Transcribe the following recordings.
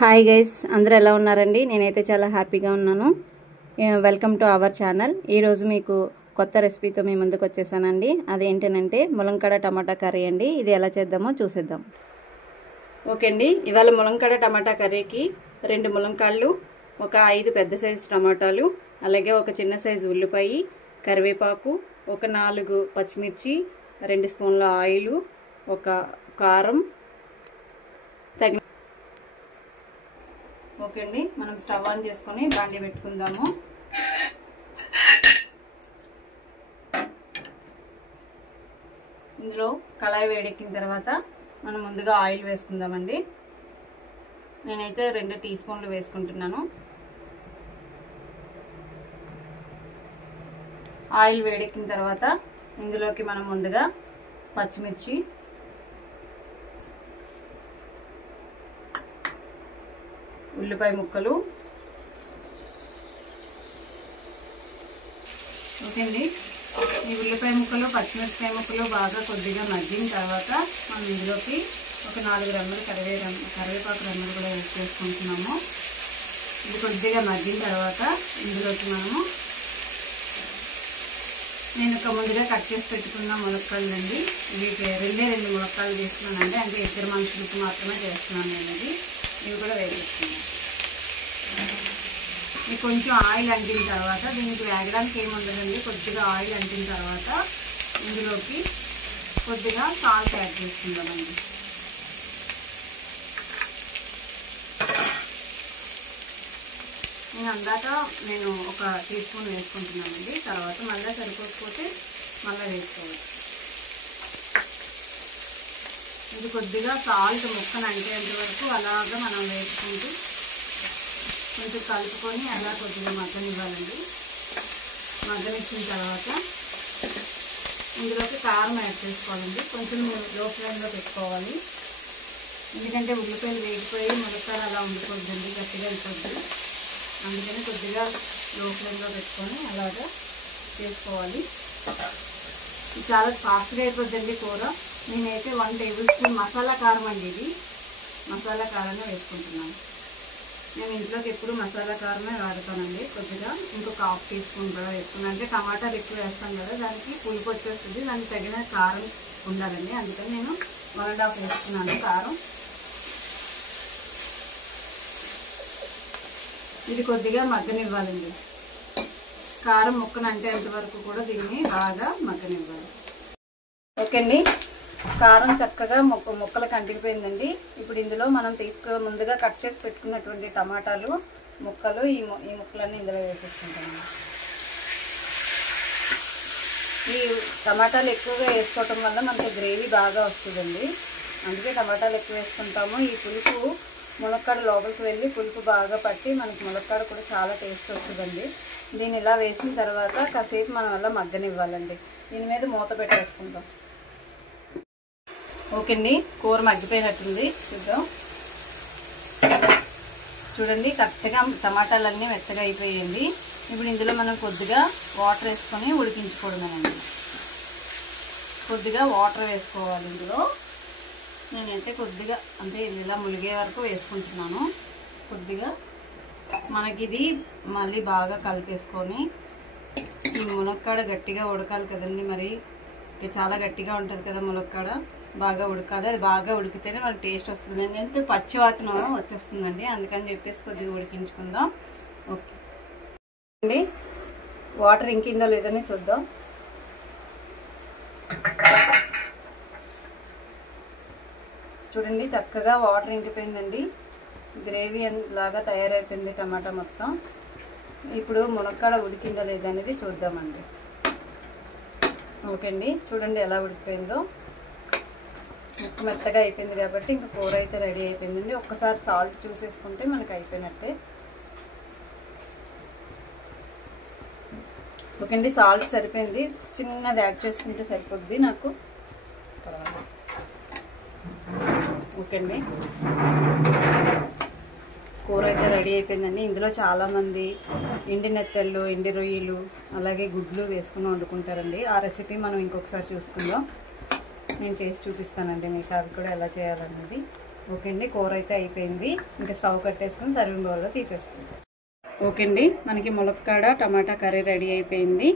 Hi guys, అందరూ ఎలా ఉన్నారండి? నేనైతే చాలా హ్యాపీగా ఉన్నాను. Welcome to our channel. ఈరోజు మీకు కొత్త రెసిపీతో మీ ముందుకు వచ్చేసానండి. అదేంటంటే ములంకాడ టమాటా కర్రీ అండి. ఇది ఎలా చేద్దామో చూసేద్దాం. ఓకే అండి, ఇవాళ ములంకాడ టమాటా కర్రీకి 2 ములంకాళ్ళు, ఒక 5 పెద్ద సైజు టమాటాలు, అలాగే ఒక చిన్న సైజు ఉల్లిపాయ, కరివేపాకు, ఒక 4 పచ్చిమిర్చి, 2 స్పూన్ల ఆయిల్, ఒక కారం తగిన. ఓకే అండి, మనం స్టవ్ ఆన్ చేసుకొని బాండీ పెట్టుకుందాము. ఇందులో కళాయి వేడెక్కిన తర్వాత మనం ముందుగా ఆయిల్ వేసుకుందామండి. నేనైతే 2 టీ స్పూన్లు వేసుకుంటున్నాను. ఆయిల్ వేడెక్కిన తర్వాత ఇందులోకి మనం ముందుగా పచ్చిమిర్చి, ఉల్లిపాయ ముక్కలు, ఓకే అండి, ఈ ఉల్లిపాయ ముక్కలు పచ్చిమిరపకాయ ముక్కలు బాగా కొద్దిగా మగ్గిన తర్వాత మనం ఇందులోకి ఒక 4 రెమ్మలు కరివేపాకు రెమ్మలు కూడా వేసుకుంటున్నాము. ఇది కొద్దిగా మగ్గిన తర్వాత ఇందులోకి మనము నేను ఒక ముందుగా కట్ చేసి పెట్టుకున్న ములక్కాళ్ళు అండి. ఇవి 2 ములక్కాళ్ళు తీసుకున్నానండి, అంటే 2 మనుషులకు మాత్రమే చేస్తున్నాను నేను. ఇవి కూడా వేసేస్తున్నాను. ఇది కొంచెం ఆయిల్ అంటిన తర్వాత, దీనికి వేగడానికి ఏముండదండి, కొద్దిగా ఆయిల్ అంటిన తర్వాత ఇందులోకి కొద్దిగా సాల్ట్ యాడ్ చేసుకుందామండి. నేను అందాక ఒక టీ స్పూన్ వేసుకుంటున్నానండి. తర్వాత మళ్ళీ సరిపోకపోతే మళ్ళీ వేసుకోవాలి. ఇది కొద్దిగా సాల్ట్ ముక్కను అంటేంత వరకు అలాగా మనం వేసుకుంటూ కొంచెం కలుపుకొని అలా కొద్దిగా మగ్గనివ్వాలండి. మగ్గనిచ్చిన తర్వాత ఇందులోకి కారం యాడ్ చేసుకోవాలండి. కొంచెం లో ఫ్లేమ్లో పెట్టుకోవాలి, ఎందుకంటే ఉల్లిపాయలు వేగిపోయి ములక్కాడ అలా ఉండిపోద్దండి, గట్టిగా అయిపోద్ది. అందుకని కొద్దిగా లో ఫ్లేమ్లో పెట్టుకొని అలాగా చేసుకోవాలి. చాలా ఫాస్ట్గా అయిపోద్దండి కూర. నేనైతే 1 టేబుల్ స్పూన్ మసాలా కారం అండి, ఇది మసాలా కారమే వేసుకుంటున్నాను. నేను ఇంట్లోకి ఎప్పుడు మసాలా కారమే వాడతానండి. కొద్దిగా ఇంకొక 1/2 టీ స్పూన్ కూడా వేసుకున్నాను, అంటే టమాటాలు ఎక్కువ వేస్తాం కదా, దానికి పులుపు వచ్చేస్తుంది, దానికి తగిన కారం ఉండాలండి. అందుకని నేను 1.5 వేసుకున్నాను కారం. ఇది కొద్దిగా మగ్గనివ్వాలండి. కారం ముక్కను అంటేంత వరకు కూడా దీన్ని బాగా మగ్గనివ్వాలి. ఓకే అండి, కారం చక్కగా ముక్కలకు అంటిపోయిందండి. ఇప్పుడు ఇందులో మనం ముందుగా కట్ చేసి పెట్టుకున్నటువంటి టమాటాలు ముక్కలు, ఈ ముక్కలన్నీ ఇందులో వేసేసుకుంటాము. ఈ టమాటాలు ఎక్కువగా వేసుకోవటం వల్ల మనకి గ్రేవీ బాగా వస్తుందండి, అందుకే టమాటాలు ఎక్కువ వేసుకుంటాము. ఈ పులుపు ములక్కాడ లోపలికి వెళ్ళి పులుపు బాగా పట్టి మనకి ములక్కాడ కూడా చాలా టేస్ట్ వస్తుందండి. దీన్ని ఇలా వేసిన తర్వాత కాసేపు మనం అలా మగ్గనివ్వాలండి. దీని మీద మూత పెట్టేసుకుంటాం. ఓకే అండి, కూర మగ్గిపోయినట్టుంది, చూద్దాం. చూడండి, కరెక్ట్గా టమాటాలన్నీ మెత్తగా అయిపోయాయండి. ఇప్పుడు ఇందులో మనం కొద్దిగా వాటర్ వేసుకొని ఉడికించుకోవడమేనండి. కొద్దిగా వాటర్ వేసుకోవాలి ఇందులో. నేనైతే కొద్దిగా, అంటే ఇలా ములిగే వరకు వేసుకుంటున్నాను. కొద్దిగా మనకి ఇది మళ్ళీ బాగా కలిపేసుకొని, ఈ ములక్కాడ గట్టిగా ఉడకాలి కదండి, మరి చాలా గట్టిగా ఉంటుంది కదా ములక్కాడ, బాగా ఉడకాలి. అది బాగా ఉడికితేనే మనకి టేస్ట్ వస్తుంది. ఏంటంటే పచ్చి వాసన వచ్చేస్తుందండి, అందుకని చెప్పేసి కొద్దిగా ఉడికించుకుందాం. ఓకే అండి, వాటర్ ఇంకిందో లేదని చూద్దాం. చూడండి, చక్కగా వాటర్ ఇంకిపోయిందండి, గ్రేవీ లాగా తయారైపోయింది టమాటా మొత్తం. ఇప్పుడు మునక్కాడ ఉడికిందో లేదనేది చూద్దామండి. ఓకే అండి, చూడండి ఎలా ఉడికిపోయిందో. ముక్క మెత్తగా అయిపోయింది కాబట్టి ఇంకా కూర అయితే రెడీ అయిపోయిందండి. ఒక్కసారి సాల్ట్ చూసేసుకుంటే మనకి అయిపోయినట్టే. ఓకే అండి, సాల్ట్ సరిపోయింది, చిన్నది యాడ్ చేసుకుంటే సరిపోద్ది నాకు. ఓకే అండి, కూర అయితే రెడీ అయిపోయిందండి. ఇందులో చాలామంది ఎండి నెత్తళ్ళు, ఎండి రొయ్యలు, అలాగే గుడ్లు వేసుకుని వండుకుంటారండి. ఆ రెసిపీ మనం ఇంకొకసారి చూసుకుందాం. నేను చేసి చూపిస్తానండి మీకు, అవి కూడా ఎలా చేయాలన్నది. ఓకే అండి, కూర అయితే అయిపోయింది. ఇంకా స్టవ్ కట్టేసుకొని సర్వింగ్ బౌల్లో తీసేసుకుందాం. ఓకే అండి, మనకి ములక్కాడ టమాటా కర్రీ రెడీ అయిపోయింది.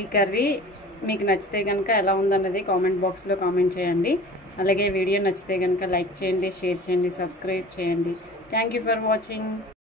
ఈ కర్రీ మీకు నచ్చితే కనుక ఎలా ఉందన్నది కామెంట్ బాక్స్లో కామెంట్ చేయండి. అలాగే వీడియో నచ్చితే కనుక లైక్ చేయండి, షేర్ చేయండి, సబ్స్క్రైబ్ చేయండి. Thank you for watching.